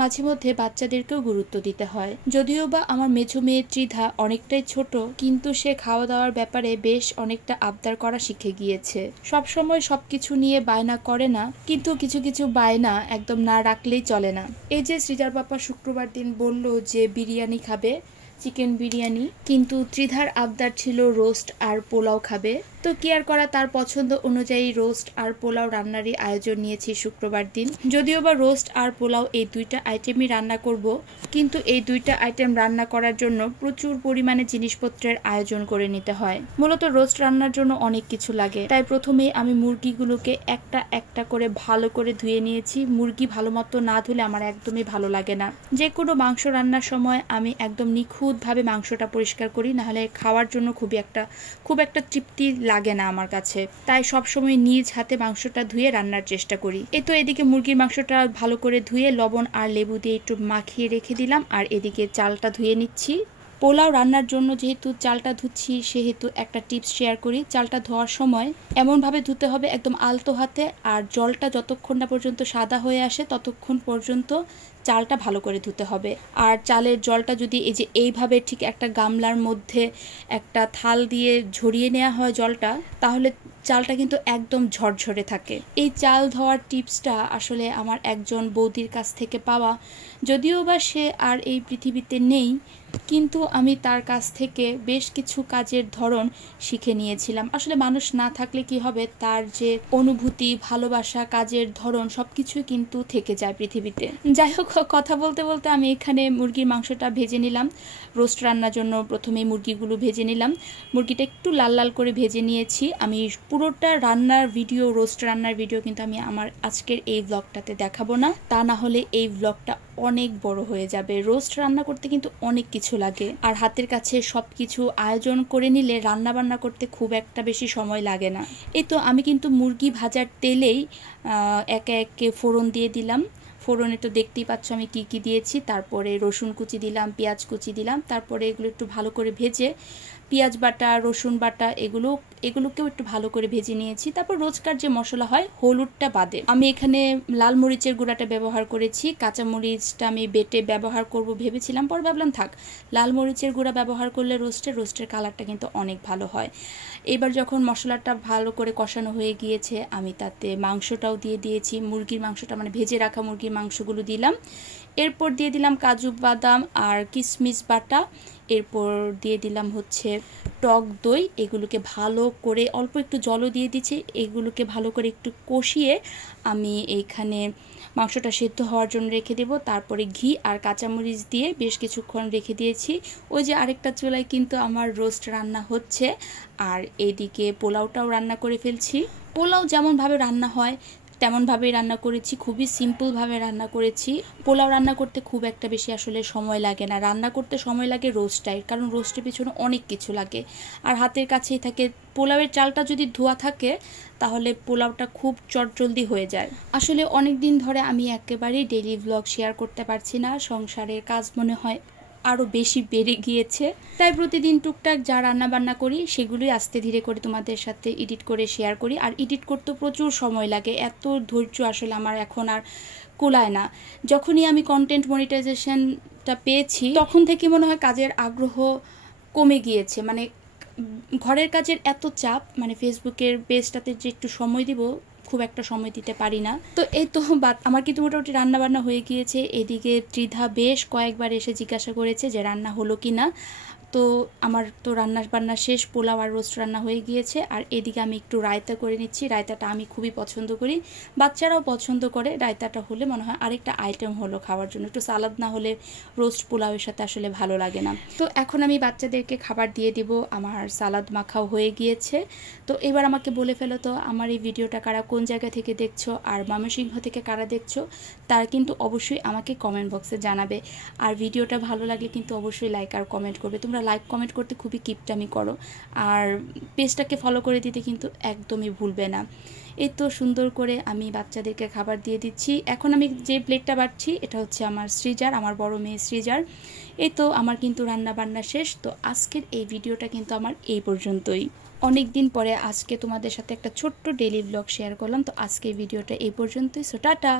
মাঝে মধ্যে বাচ্চাদেরকেও গুরুত্ব দিতে হয়। যদিও বা আমার মেঝো মেয়ে ত্রিধা অনেকটাই ছোট, কিন্তু সে খাওয়া দাওয়ার ব্যাপারে বেশ অনেকটা আবদার করা শিখে গিয়েছে। সবসময় সবকিছু নিয়ে বায়না করে না, কিন্তু কিছু কিছু বায়না একদম না রাখলেই চলে না। এই যে সৃজার বাবা শুক্রবার দিন বলল যে বিরিয়ানি খাবে, চিকেন বিরিয়ানি, কিন্তু ত্রিধার আবদার ছিল রোস্ট আর পোলাও খাবে। তো কি আর করা, তার পছন্দ অনুযায়ী রোস্ট আর পোলাও রান্নারই আয়োজন নিয়েছি শুক্রবার দিন। যদিও বা রোস্ট আর পোলাও এই দুইটা আইটেমই রান্না করব, কিন্তু এই দুইটা আইটেম রান্না করার জন্য প্রচুর পরিমাণে জিনিসপত্রের আয়োজন করে নিতে হয়। মূলত রোস্ট রান্নার জন্য অনেক কিছু লাগে, তাই প্রথমেই আমি মুরগিগুলোকে একটা একটা করে ভালো করে ধুয়ে নিয়েছি। মুরগি ভালো মতো না ধুলে আমার একদমই ভালো লাগে না। যে কোনো মাংস রান্নার সময় আমি একদম নিখুঁতভাবে মাংসটা পরিষ্কার করি, নাহলে খাওয়ার জন্য খুব একটা তৃপ্তি লাগে না আমার কাছে। তাই সবসময় নিজ হাতে মাংসটা ধুয়ে রান্নার চেষ্টা করি। এই তো এদিকে মুরগির মাংসটা ভালো করে ধুয়ে লবণ আর লেবু দিয়ে একটু মাখিয়ে রেখে দিলাম, আর এদিকে চালটা ধুয়ে নিচ্ছি। পোলাও রান্নার জন্য যেহেতু চালটা ধুচ্ছি, সেহেতু একটা টিপস শেয়ার করি। চালটা ধোয়ার সময় এমনভাবে ধুতে হবে একদম আলতো হাতে, আর জলটা যতক্ষণ না পর্যন্ত সাদা হয়ে আসে ততক্ষণ পর্যন্ত চালটা ভালো করে ধুতে হবে। আর চালের জলটা যদি এই যে এইভাবে ঠিক একটা গামলার মধ্যে একটা থাল দিয়ে ঝরিয়ে নেওয়া হয় জলটা, তাহলে চালটা কিন্তু একদম ঝরঝরে থাকে। এই চাল ধোয়ার টিপসটা আসলে আমার একজন বৌদির কাছ থেকে পাওয়া। যদিও বা সে আর এই পৃথিবীতে নেই, কিন্তু আমি তার কাছ থেকে বেশ কিছু কাজের ধরন শিখে নিয়েছিলাম। আসলে মানুষ না থাকলে কি হবে, তার যে অনুভূতি, ভালোবাসা, কাজের ধরন সবকিছুই কিন্তু থেকে যায় পৃথিবীতে। যাই হোক, কথা বলতে বলতে আমি এখানে মুরগির মাংসটা ভেজে নিলাম। রোস্ট রান্নার জন্য প্রথমে মুরগিগুলো ভেজে নিলাম। মুরগিটা একটু লাল লাল করে ভেজে নিয়েছি। আমি পুরোটা রান্নার ভিডিও, রোস্ট রান্নার ভিডিও কিন্তু আমি আমার আজকের এই ব্লগটাতে দেখাবো না, তা না হলে এই ব্লগটা অনেক বড় হয়ে যাবে। রোস্ট রান্না করতে কিন্তু অনেক কিছু লাগে, আর হাতের কাছে সবকিছু আয়োজন করে নিলে রান্না বান্না করতে খুব একটা বেশি সময় লাগে না। এই তো আমি কিন্তু মুরগি ভাজার তেলেই একে একে ফোড়ন দিয়ে দিলাম। ফোড়নে তো দেখতেই পাচ্ছ আমি কি কি দিয়েছি। তারপরে রসুন কুচি দিলাম, পেঁয়াজ কুচি দিলাম। তারপরে এগুলো একটু ভালো করে ভেজে পেঁয়াজ বাটা, রসুন বাটা এগুলোকেও একটু ভালো করে ভেজে নিয়েছি। তারপর রোজকার যে মশলা হয়, হলুদটা বাদে আমি এখানে লাল মরিচের গুঁড়াটা ব্যবহার করেছি। কাঁচা মরিচটা আমি বেটে ব্যবহার করব ভেবেছিলাম, পর ভাবলাম থাক, লাল মরিচের গুঁড়া ব্যবহার করলে রোস্টের কালারটা কিন্তু অনেক ভালো হয়। এবার যখন মশলাটা ভালো করে কষানো হয়ে গিয়েছে, আমি তাতে মাংসটাও দিয়ে দিয়েছি। মুরগির মাংসটা মানে ভেজে রাখা মুরগির মাংসগুলো দিলাম। এরপর দিয়ে দিলাম কাজু বাদাম আর কিশমিশ বাটা। এরপর দিয়ে দিলাম হচ্ছে টক দই। এগুলোকে ভালো করে অল্প একটু জলও দিয়ে দিচ্ছি। এগুলোকে ভালো করে একটু কষিয়ে আমি এইখানে মাংসটা সেদ্ধ হওয়ার জন্য রেখে দেব। তারপরে ঘি আর কাঁচামরিচ দিয়ে বেশ কিছুক্ষণ রেখে দিয়েছি। ওই যে আরেকটা চুলায় কিন্তু আমার রোস্ট রান্না হচ্ছে, আর এদিকে পোলাওটাও রান্না করে ফেলছি। পোলাও যেমনভাবে রান্না হয় তেমনভাবেই রান্না করেছি, খুবই সিম্পলভাবে রান্না করেছি। পোলাও রান্না করতে খুব একটা বেশি আসলে সময় লাগে না, রান্না করতে সময় লাগে রোস্টটাই, কারণ রোস্টের পিছনে অনেক কিছু লাগে আর হাতের কাছেই থাকে। পোলাওয়ের চালটা যদি ধোয়া থাকে তাহলে পোলাওটা খুব চটজলদি হয়ে যায়। আসলে অনেক দিন ধরে আমি একেবারেই ডেইলি ব্লগ শেয়ার করতে পারছি না, সংসারের কাজ মনে হয় আরও বেশি বেড়ে গিয়েছে। তাই প্রতিদিন টুকটাক যা রান্না বান্না করি সেগুলোই আস্তে ধীরে করে তোমাদের সাথে এডিট করে শেয়ার করি। আর এডিট করতে প্রচুর সময় লাগে, এত ধৈর্য আসলে আমার এখন আর কুলায় না। যখনই আমি কন্টেন্ট মনিটাইজেশনটা পেয়েছি তখন থেকে মনে হয় কাজের আগ্রহ কমে গিয়েছে। মানে ঘরের কাজের এত চাপ, মানে ফেসবুকের পেজটাতে যে একটু সময় দিব খুব একটা সময় দিতে পারি না। তো এই তো আমার কিন্তু মোটামুটি রান্না বান্না হয়ে গিয়েছে। এদিকে ত্রিধা বেশ কয়েকবার এসে জিজ্ঞাসা করেছে যে রান্না হলো কি না। তো আমার তো রান্না বান্না শেষ, পোলাও আর রোস্ট রান্না হয়ে গিয়েছে। আর এদিকে আমি একটু রায়তা করে নিচ্ছি। রায়তাটা আমি খুবই পছন্দ করি, বাচ্চারাও পছন্দ করে। রায়তাটা হলে মনে হয় আরেকটা আইটেম হলো খাওয়ার জন্য। একটু সালাদ না হলে রোস্ট পোলাওয়ের সাথে আসলে ভালো লাগে না। তো এখন আমি বাচ্চাদেরকে খাবার দিয়ে দিব। আমার সালাদ মাখাও হয়ে গিয়েছে। তো এবার আমাকে বলে ফেলো তো আমার এই ভিডিওটা কারা কোন জায়গা থেকে দেখছো, আর ময়মনসিংহ থেকে কারা দেখছো, তারা কিন্তু অবশ্যই আমাকে কমেন্ট বক্সে জানাবে। আর ভিডিওটা ভালো লাগলে কিন্তু অবশ্যই লাইক আর কমেন্ট করবে। তোমরা লাইক কমেন্ট করতে খুবই কিপটামি করো, আর পেজটাকে ফলো করে দিতে কিন্তু একদমই ভুলবে না। এই তো সুন্দর করে আমি বাচ্চাদেরকে খাবার দিয়ে দিচ্ছি। এখন আমি যে প্লেটটা বাড়ছি এটা হচ্ছে আমার সৃজার, আমার বড় মেয়ে সৃজার। এই তো আমার কিন্তু রান্না বান্না শেষ। তো আজকের এই ভিডিওটা কিন্তু আমার এই পর্যন্তই। অনেক দিন পরে আজকে তোমাদের সাথে একটা ছোট্ট ডেইলি ব্লগ শেয়ার করলাম। তো আজকে ভিডিওটা এই পর্যন্তই। So tata.